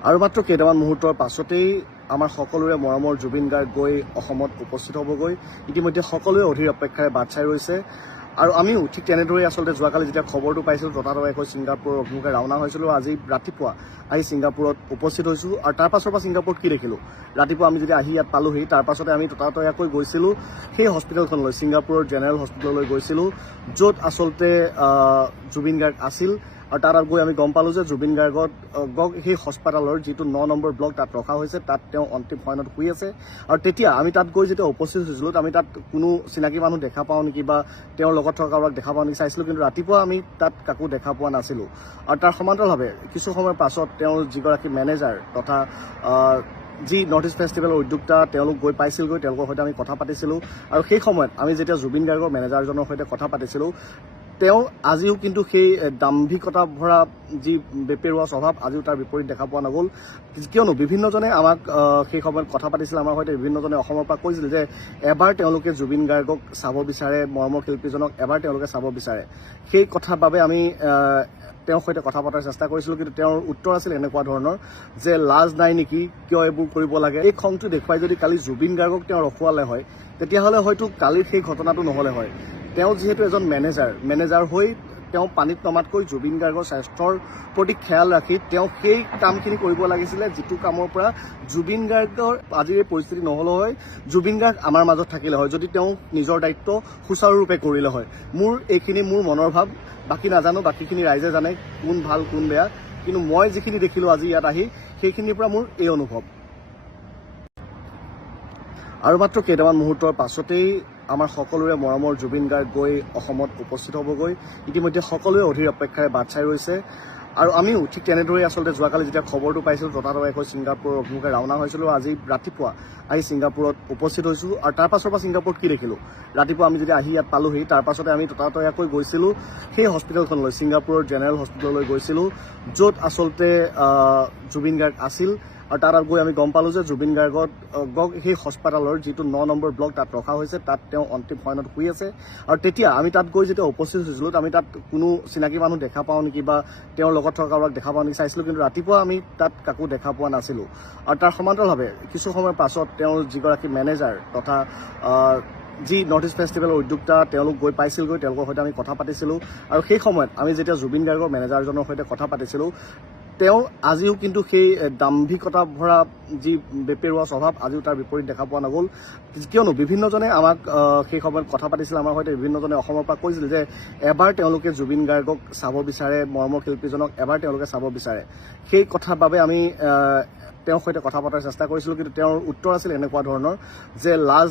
আৰু মাত্ৰ কেইটামান মুহূৰ্তৰ পাছতেই আমাৰ সকলোৰে মৰমৰ জুবিন গাৰ্গ গৈ অসমত উপস্থিত হ'বগৈ। ইতিমধ্যে সকলোৱে অধীৰ অপেক্ষাৰে বাট চাই ৰৈছে আৰু আমিও ঠিক তেনেদৰে আচলতে যোৱাকালি যেতিয়া খবৰটো পাইছিলোঁ ততাতৈয়াকৈ ছিংগাপুৰৰ অভিমুখে ৰাওনা হৈছিলোঁ। আজি ৰাতিপুৱা আহি ছিংগাপুৰত উপস্থিত হৈছোঁ আৰু তাৰ পাছৰ পৰা ছিংগাপুৰত কি দেখিলোঁ, ৰাতিপুৱা আমি যেতিয়া আহি ইয়াত পালোহি তাৰ পাছতে আমি ততাতৈয়াকৈ গৈছিলোঁ সেই হস্পিটেলখনলৈ, ছিংগাপুৰৰ জেনেৰেল হস্পিটেললৈ গৈছিলোঁ, য'ত আচলতে জুবিন গাৰ্গ আছিল। আৰু তাত গৈ আমি গম পালোঁ যে জুবিন গাৰ্গক সেই হস্পিটেলৰ যিটো ৯ নম্বৰ ব্লক তাত ৰখা হৈছে, তাত তেওঁ অন্তিম শয়নত শুই আছে। আৰু তেতিয়া আমি তাত গৈ যেতিয়া উপস্থিত হৈছিলোঁ আমি তাত কোনো চিনাকি মানুহ দেখা পাওঁ নেকি বা তেওঁৰ লগত থকা কাৰোবাক দেখা পাওঁ নেকি চাইছিলোঁ, কিন্তু ৰাতিপুৱা আমি তাত কাকো দেখা পোৱা নাছিলোঁ। আৰু তাৰ সমান্তৰালভাৱে কিছু সময়ৰ পাছত তেওঁৰ যিগৰাকী মেনেজাৰ তথা যি নৰ্থ ইষ্ট ফেষ্টিভেলৰ উদ্যোক্তা তেওঁলোক গৈ পাইছিলগৈ, তেওঁলোকৰ সৈতে আমি কথা পাতিছিলোঁ। আৰু সেই সময়ত আমি যেতিয়া জুবিন গাৰ্গৰ মেনেজাৰজনৰ সৈতে কথা পাতিছিলোঁ, তেওঁ আজিও কিন্তু সেই দাম্ভিকতা ভৰা যি বেপেৰুৱা স্বভাৱ আজিও তাৰ বিপৰীত দেখা পোৱা নগ'ল। কিয়নো বিভিন্নজনে আমাক সেই সময়ত কথা পাতিছিল, আমাৰ সৈতে বিভিন্নজনে অসমৰ পৰা কৈছিল যে এবাৰ তেওঁলোকে জুবিন গাৰ্গক চাব বিচাৰে, মৰ্মৰ শিল্পীজনক এবাৰ তেওঁলোকে চাব বিচাৰে। সেই কথাৰ বাবে আমি তেওঁৰ সৈতে কথা পতাৰ চেষ্টা কৰিছিলোঁ, কিন্তু তেওঁৰ উত্তৰ আছিল এনেকুৱা ধৰণৰ যে লাজ নাই নেকি, কিয় এইবোৰ কৰিব লাগে। এই খংটো দেখুৱাই যদি কালি জুবিন গাৰ্গক তেওঁ ৰখুৱালে হয় তেতিয়াহ'লে হয়তো কালিৰ সেই ঘটনাটো নহ'লে হয়। তেওঁ যিহেতু এজন মেনেজাৰ হৈ তেওঁ পানীত নমাতকৈ জুবিন গাৰ্গৰ স্বাস্থ্যৰ প্ৰতি খেয়াল ৰাখি তেওঁ সেই কামখিনি কৰিব লাগিছিলে, যিটো কামৰ পৰা জুবিন গাৰ্গৰ আজিৰ এই পৰিস্থিতি নহ'লে হয়, জুবিন গাৰ্গ আমাৰ মাজত থাকিলে হয়, যদি তেওঁ নিজৰ দায়িত্ব সুচাৰুৰূপে কৰিলে হয়। এইখিনি মোৰ মনৰ ভাৱ, বাকী নাজানো, বাকীখিনি ৰাইজে জানে কোন ভাল কোন বেয়া, কিন্তু মই যিখিনি দেখিলোঁ আজি ইয়াত আহি সেইখিনিৰ পৰা মোৰ এই অনুভৱ। আৰু মাত্ৰ কেইটামান মুহূৰ্তৰ পাছতেই আমাৰ সকলোৰে মৰমৰ জুবিন গাৰ্গ গৈ অসমত উপস্থিত হ'বগৈ। ইতিমধ্যে সকলোৱে অধীৰ অপেক্ষাৰে বাট চাই ৰৈছে আৰু আমিও ঠিক তেনেদৰে আচলতে যোৱাকালি যেতিয়া খবৰটো পাইছিলোঁ ততাতৈয়াকৈ ছিংগাপুৰৰ অভিমুখে ৰাওনা হৈছিলোঁ। আজি ৰাতিপুৱা আহি ছিংগাপুৰত উপস্থিত হৈছোঁ আৰু তাৰ পাছৰ পৰা ছিংগাপুৰত কি দেখিলোঁ, ৰাতিপুৱা আমি যেতিয়া আহি ইয়াত পালোহি তাৰ পাছতে আমি ততাতৈয়াকৈ গৈছিলোঁ সেই হস্পিটেলখনলৈ, ছিংগাপুৰৰ জেনেৰেল হস্পিটেললৈ গৈছিলোঁ, য'ত আচলতে জুবিন গাৰ্গ আছিল। আৰু তাত গৈ আমি গম পালোঁ যে জুবিন গাৰ্গক সেই হস্পিটেলৰ যিটো ৯ নম্বৰ ব্লক তাত ৰখা হৈছে, তাত তেওঁ অন্তিম শয়নত শুই আছে। আৰু তেতিয়া আমি তাত গৈ যেতিয়া উপস্থিত হৈছিলোঁ আমি তাত কোনো চিনাকি মানুহ দেখা পাওঁ নেকি বা তেওঁৰ লগত থকা কাৰোবাক দেখা পাওঁ নেকি চাইছিলোঁ, কিন্তু ৰাতিপুৱা আমি তাত কাকো দেখা পোৱা নাছিলোঁ। আৰু তাৰ সমান্তৰালভাৱে কিছু সময়ৰ পাছত তেওঁৰ যিগৰাকী মেনেজাৰ তথা যি নৰ্থ ইষ্ট ফেষ্টিভেলৰ উদ্যোক্তা তেওঁলোক গৈ পাইছিলগৈ, তেওঁলোকৰ সৈতে আমি কথা পাতিছিলোঁ। আৰু সেই সময়ত আমি যেতিয়া জুবিন গাৰ্গৰ মেনেজাৰজনৰ সৈতে কথা পাতিছিলোঁ, তেওঁ আজিও কিন্তু সেই দাম্ভিকতা ভৰা যি বেপেৰুৱা স্বভাৱ আজিও তাৰ বিপৰীত দেখা পোৱা নগ'ল। কিয়নো বিভিন্নজনে আমাক সেই সময়ত কথা পাতিছিল, আমাৰ সৈতে বিভিন্নজনে অসমৰ পৰা কৈছিল যে এবাৰ তেওঁলোকে জুবিন গাৰ্গক চাব বিচাৰে, মৰ্মৰ শিল্পীজনক এবাৰ তেওঁলোকে চাব বিচাৰে। সেই কথাৰ বাবে আমি তেওঁৰ সৈতে কথা পতাৰ চেষ্টা কৰিছিলোঁ, কিন্তু তেওঁৰ উত্তৰ আছিল এনেকুৱা ধৰণৰ যে লাজ